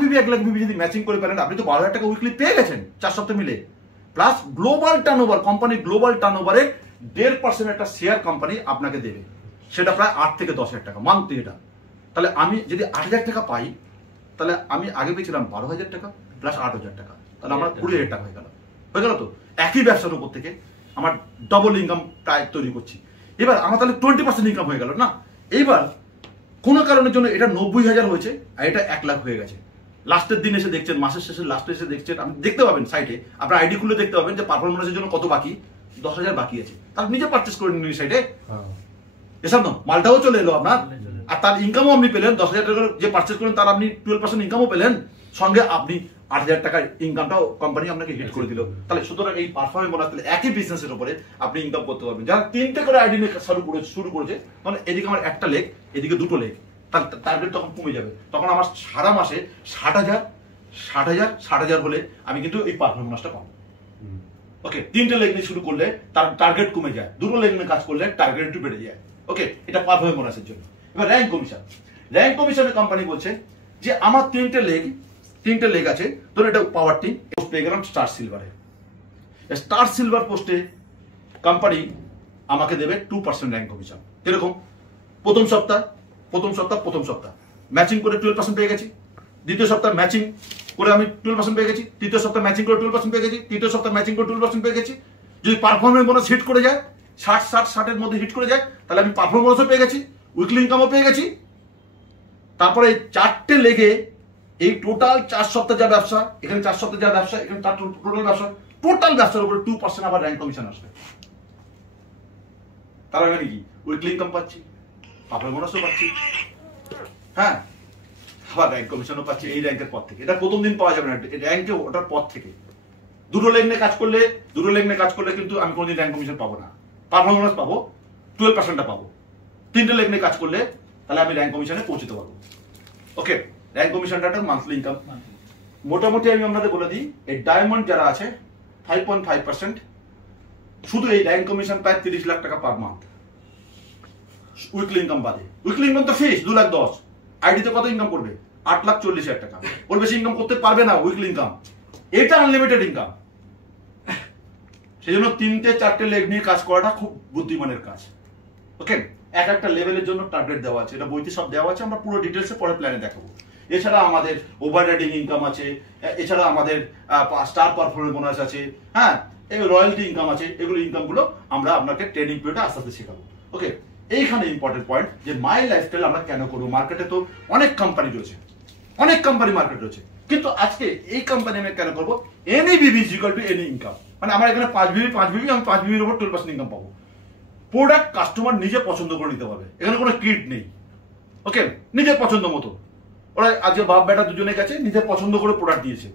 বিবি যদি ম্যাচিং করে পেলেন, আপনি তো 12,000 টাকা উইকলি পেয়ে গেছেন 4 সপ্তাহ মিলে। Plus global turnover, company global টার্নওভারের 1.5% একটা শেয়ার কোম্পানি আপনাকে দেবে, সেটা প্রায় 8 থেকে 10,000 টাকা মান্থলি এটা। তাহলে আমি যদি 8,000 টাকা পাই, তাহলে আমি আগে পেয়েছিলাম 12,000 টাকা প্লাস 8,000 টাকা, তাহলে আমার 20,000 টাকা হয়ে গেল তো। একই ব্যবসার উপর থেকে আমার ডবল ইনকাম প্রায় তৈরি করছি। এবার আমার তাহলে 20% ইনকাম হয়ে গেল না। এইবার কোনো কারণের জন্য এটা 90,000 হয়েছে আর এটা 1 লাখ হয়ে গেছে। লাস্টের দিন এসে দেখছেন, মাসের শেষে লাস্টে এসে দেখছেন, আপনি দেখতে পাবেন সাইটে, আপনার আইডি খুলে দেখতে পাবেন যে পারফরমেন্সের জন্য কত বাকি, 10,000 বাকি আছে। তার নিজে পারচেস করে নিন সাইটে, এসব না, মালটাও চলে এলো আপনার, আর তার ইনকামও আপনি পেলেন। 10,000 টাকা যে পারচেস করেন তার আপনি 12% ইনকামও পেলেন, সঙ্গে আপনি 8,000 টাকার ইনকামটাও কোম্পানি আপনাকে হিট করে দিল। তাহলে সুতরাং এই পারফরমেন্স বোনাস, তাহলে একই বিজনেসের উপরে আপনি ইনকাম করতে পারবেন। যারা 3টে করে আইডি নিয়ে শুরু করেছে, মানে এদিকে আমার একটা লেগ, এদিকে দুটো লেগ, তার টার্গেট তখন কমে যাবে। তখন আমার সারা মাসে 60,000 হলে আমি কিন্তু এই পারফরমেন্সটা পাবো। ওকে, 3টে লেগ নিয়ে শুরু করলে তার টার্গেট কমে যায়, 2টো লেগ নিয়ে কাজ করলে টার্গেট একটু বেড়ে যায়। ওকে, এটা পারফরমেন্স বোনাসের জন্য। এবার র্যাঙ্ক কমিশন, র্যাঙ্ক কমিশনের কোম্পানি বলছে যে আমার 3টে লেগ আছে, ধরুন এটা পাওয়ার টিম, পোস্ট পেয়ে গেলাম স্টার সিলভারে। স্টার সিলভার পোস্টে কোম্পানি আমাকে দেবে 2% র্যাঙ্ক কমিশন। এরকম প্রথম সপ্তাহ ম্যাচিং করে 12% পেয়ে গেছি, দ্বিতীয় সপ্তাহ ম্যাচিং করে আমি 12% পেয়ে গেছি, তৃতীয় সপ্তাহ ম্যাচিং করে 12% পেয়ে গেছি, তৃতীয় সপ্তাহ ম্যাচিং করে 12% পেয়ে গেছি। যদি পারফরমেন্স বোনাস হিট করে যায়, 60-60-60 মধ্যে হিট করে যায়, তাহলে আমি পারফরমেন্স বোনাসও পেয়ে গেছি, উইকলি ইনকামও পেয়ে গেছি। তারপরে 4টে লেগে এই টোটাল 4 সপ্তাহ যা ব্যবসা, এখানে 4 সপ্তাহ যা ব্যবসা, এখানে টোটাল ব্যবসার উপরে 2% আবার র্যাঙ্ক কমিশন আসবে। তার মানে কি উইকলি ইনকাম পাচ্ছি, পারফরমেন্স বোনাসও পাচ্ছি, হ্যাঁ, আবার র্যাঙ্ক কমিশনও পাচ্ছি এই র্যাঙ্কের পর থেকে। এটা প্রথম দিন পাওয়া যাবে না, র্যাঙ্কে ওটার পর থেকে। 2টো লেগ নিয়ে কাজ করলে কিন্তু আমি কোনদিন র্যাঙ্ক কমিশন পাবো না, পারফরমেন্স পাবো, 12%টা পাবো। 3টে লেগ নিয়ে কাজ করলে তাহলে আমি র্যাঙ্ক কমিশনে পৌঁছতে পারবো। ওকে, র্যাঙ্ক কমিশনটা একটা মান্থলি ইনকাম। মোটামুটি আমি আপনাদের বলে দিই, এই ডায়মন্ড যারা আছে 5.5%, শুধু এই র্যাঙ্ক কমিশন প্রায় 30 লাখ টাকা পার মান্থ, উইকলি ইনকাম বাদে। উইকলি ইনকাম তো ফিক্স 2,10,000, আইডিতে কত ইনকাম করবে? 8,40,000 টাকা। ওর বেশি ইনকাম করতে পারবে না উইকলি ইনকাম, এটা আনলিমিটেড ইনকাম। সেই জন্য 3-4টে লেগ নিয়ে কাজ করাটা খুব বুদ্ধিমানের কাজ। ওকে, একটা লেভেলের জন্য টার্গেট দেওয়া আছে, এটা বইতে সব দেওয়া আছে, আমরা পুরো ডিটেলসে পরে প্ল্যানে দেখাবো। এছাড়া আমাদের ওভাররাইডিং ইনকাম আছে, এছাড়া আমাদের স্টার পারফরমেন্স বোনাস আছে, হ্যাঁ, রয়্যালটি ইনকাম আছে। এগুলো ইনকামগুলো আমরা আপনাকে ট্রেনিং পিরিয়ডে আস্তে আস্তে শেখাবো। ওকে, এইখানে ইম্পর্টেন্ট পয়েন্ট যে মাই লাইফস্টাইল আমরা কেন করবো। মার্কেটে তো অনেক কোম্পানি রয়েছে, মার্কেট রয়েছে, কিন্তু আজকে এই কোম্পানি আমি কেন করবো? Any Bibi is equal to any income. মানে আমার এখানে 5 বিবি, আমি 5 বিবির উপর 12% ইনকাম পাবো। প্রোডাক্ট কাস্টমার নিজে পছন্দ করে নিতে পারবে, এখানে কোনো কিট নেই। ওকে, নিজের পছন্দ মতো ওরা আজকে বাপ বেটা দুজনে গেছে, নিজের পছন্দ করে প্রোডাক্ট দিয়েছে।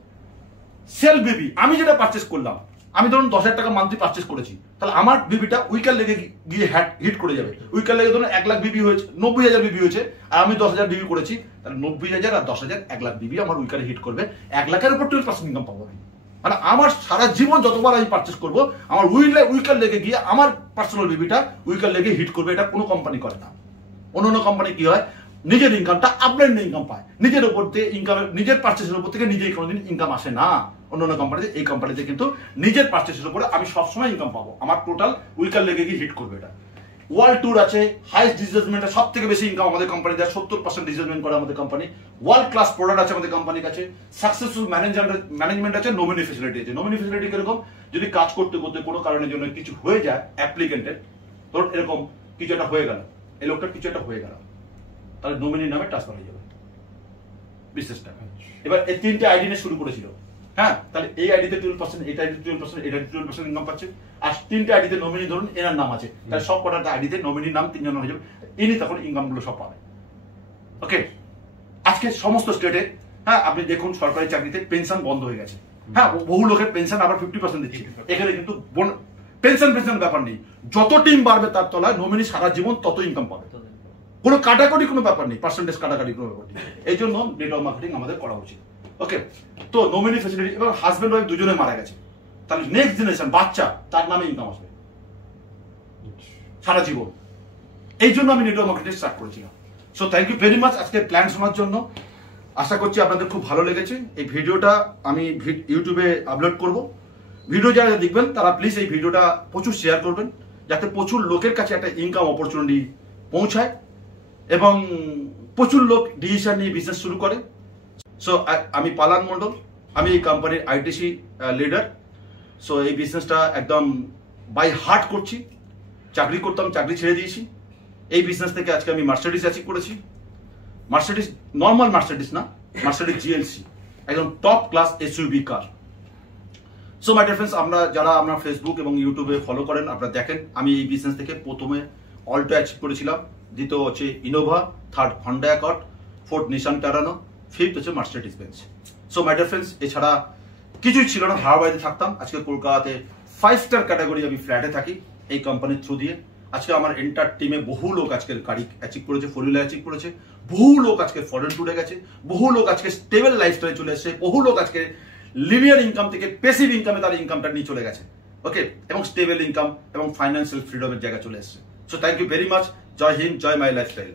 সেল বিবি, আমি যেটা পারচেস করলাম, আমি ধরুন 10,000 টাকা মান্থলি পারচেস করেছি, তাহলে আমার বিবিটা উইকার লেগে গিয়ে হিট করে যাবে। উইকার লেগে ধরুন 1 লাখ বিবি হয়েছে, 90,000 বিবি হয়েছে, আর আমি 10,000 বিবি করেছি, তাহলে 90,000 আর 10,000 1 লাখ বিবি আমার উইকারে হিট করবে। 1 লাখের উপর 12% ইনকাম পাবো আমি। মানে আমার সারা জীবন যতবার আমি পারচেস করবো, আমার উইকার লেগে গিয়ে আমার পার্সোনাল বিবিটা উইকার লেগে হিট করবে। এটা কোনো কোম্পানি করে না। অন্য কোম্পানি কি হয়, নিজের ইনকামটা আপডেট ইনকাম পায়, নিজের উপর থেকে ইনকাম, নিজের পারচেসের উপর থেকে নিজেই কোনোদিন ইনকাম আসে না। অন্য কোম্পানিতে, এই কোম্পানিতে কিন্তু নিজের পারচেসের উপরে আমি সবসময় ইনকাম পাবো, আমার টোটাল উইকার লেগে গিয়ে হিট করবে এটা। ওয়ার্ল্ড ট্যুর আছে, হাইস্ট ডিসপ্লেসমেন্টে সব থেকে বেশি ইনকাম আমাদের কোম্পানি দেয়, 70% ডিসপ্লেসমেন্ট করে আমাদের কোম্পানি। ওয়ার্ল্ড ক্লাস প্রোডাক্ট আছে আমাদের কোম্পানির কাছে, সাকসেসফুল ম্যানেজমেন্ট আছে, নমিনি ফেসিলিটি আছে। নমিনি ফেসিলিটি কিরকম? যদি কাজ করতে করতে কোনো কারণের জন্য কিছু হয়ে যায় অ্যাপ্লিকেন্টের, ধরুন এরকম কিছু একটা হয়ে গেল, এই লোকটার কিছু একটা হয়ে গেল, তাহলে নমিনির নামে ট্রান্সফার হয়ে যাবে বিজনেসটা। এবার এই 3টে আইডি নিয়ে শুরু করেছিল, হ্যাঁ, তাহলে এই আইডিতে 12%, এটা আইডিতে 12%, এটা 12% ইনকাম পাচ্ছে। আর 3টে আইডিতে নমিনি ধরুন এনার নাম আছে, তাহলে সব কটা আইডিতে নমিনির নাম 3 জন হয়ে যাবে, ইনি তখন ইনকামগুলো সব পাবে। ওকে, আজকে সমস্ত স্টেটে, হ্যাঁ, আপনি দেখুন সরকারি চাকরিতে পেনশন বন্ধ হয়ে গেছে, হ্যাঁ, বহু লোকের পেনশন আবার 50% দিচ্ছে। এখানে কিন্তু পেনশন ব্যাপার নেই, যত টিম বাড়বে তার তলায় নমিনি সারা জীবন তত ইনকাম পাবে, কোনো কাটাকাটি কোনো ব্যাপার নেই, পার্সেন্টেজ কাটাকাটি কোনো ব্যাপার নেই। এই জন্য নেটওয়ার্ক মার্কেটিং আমাদের করা উচিত। ওকে, তো নমিনি ফেসিলিটি, এবার হাজবেন্ড ওয়াইফ দুজনে মারা গেছে, তাহলে নেক্সট জেনারেশন বাচ্চা, তার নামে ইনকাম আসবে সারা জীবন। এই জন্য আমি নেটওয়ার্ক মার্কেটিং স্টার্ট করেছিলাম। So thank you very much আজকে প্ল্যান শোনার জন্য। আশা করছি আপনাদের খুব ভালো লেগেছে। এই ভিডিওটা আমি ইউটিউবে আপলোড করব। ভিডিও যারা দেখবেন তারা প্লিজ এই ভিডিওটা প্রচুর শেয়ার করবেন, যাতে প্রচুর লোকের কাছে একটা ইনকাম অপরচুনিটি পৌঁছায় এবং প্রচুর লোক ডিসিশন নিয়ে বিজনেস শুরু করে। সো আমি পালান মন্ডল, আমি এই কোম্পানির আইটিসি লিডার। সো এই বিজনেসটা একদম বাই হার্ট করছি। চাকরি করতাম, চাকরি ছেড়ে দিয়েছি। এই বিজনেস থেকে আজকে আমি মার্সিডিজ অ্যাচিভ করেছি। মার্সিডিজ, নর্মাল মার্সিডিজ না, মার্সিডিজ জিএলসি, একদম top class SUV car. So my dear friends, যারা আমরা ফেসবুক এবং ইউটিউবে ফলো করেন, আপনারা দেখেন আমি এই বিজনেস থেকে প্রথমে অল্টো অ্যাচিভ করেছিলাম, দ্বিতীয় হচ্ছে Innova, third Honda Accord, fourth Nissan Terrano, fifth হচ্ছে Mercedes Benz. So my dear friends, এছাড়া কিছুই ছিল না, ভাড়া বাড়িতে থাকতাম। আজকে কলকাতাতে 5 স্টার ক্যাটাগরি আমি ফ্ল্যাটে থাকি এই কোম্পানির থ্রু দিয়ে। আজকে আমার এন্টার টিমে বহু লোক আজকে গাড়ি অ্যাচিভ করেছে, 4 হুইলার অ্যাচিভ করেছে, বহু লোক আজকে ফরেন ট্যুরে গেছে, বহু লোক আজকে স্টেবল লাইফস্টাইলে চলে এসেছে, বহু লোক আজকে লিনিয়ার ইনকাম থেকে প্যাসিভ ইনকামে তার ইনকামটা নিয়ে চলে গেছে। ওকে, এবং স্টেবল ইনকাম এবং ফাইন্যান্সিয়াল ফ্রিডমের জায়গা চলে এসেছে। So thank you very much. জয় হিন্দ, জয় মাই লাইফস্টাইল।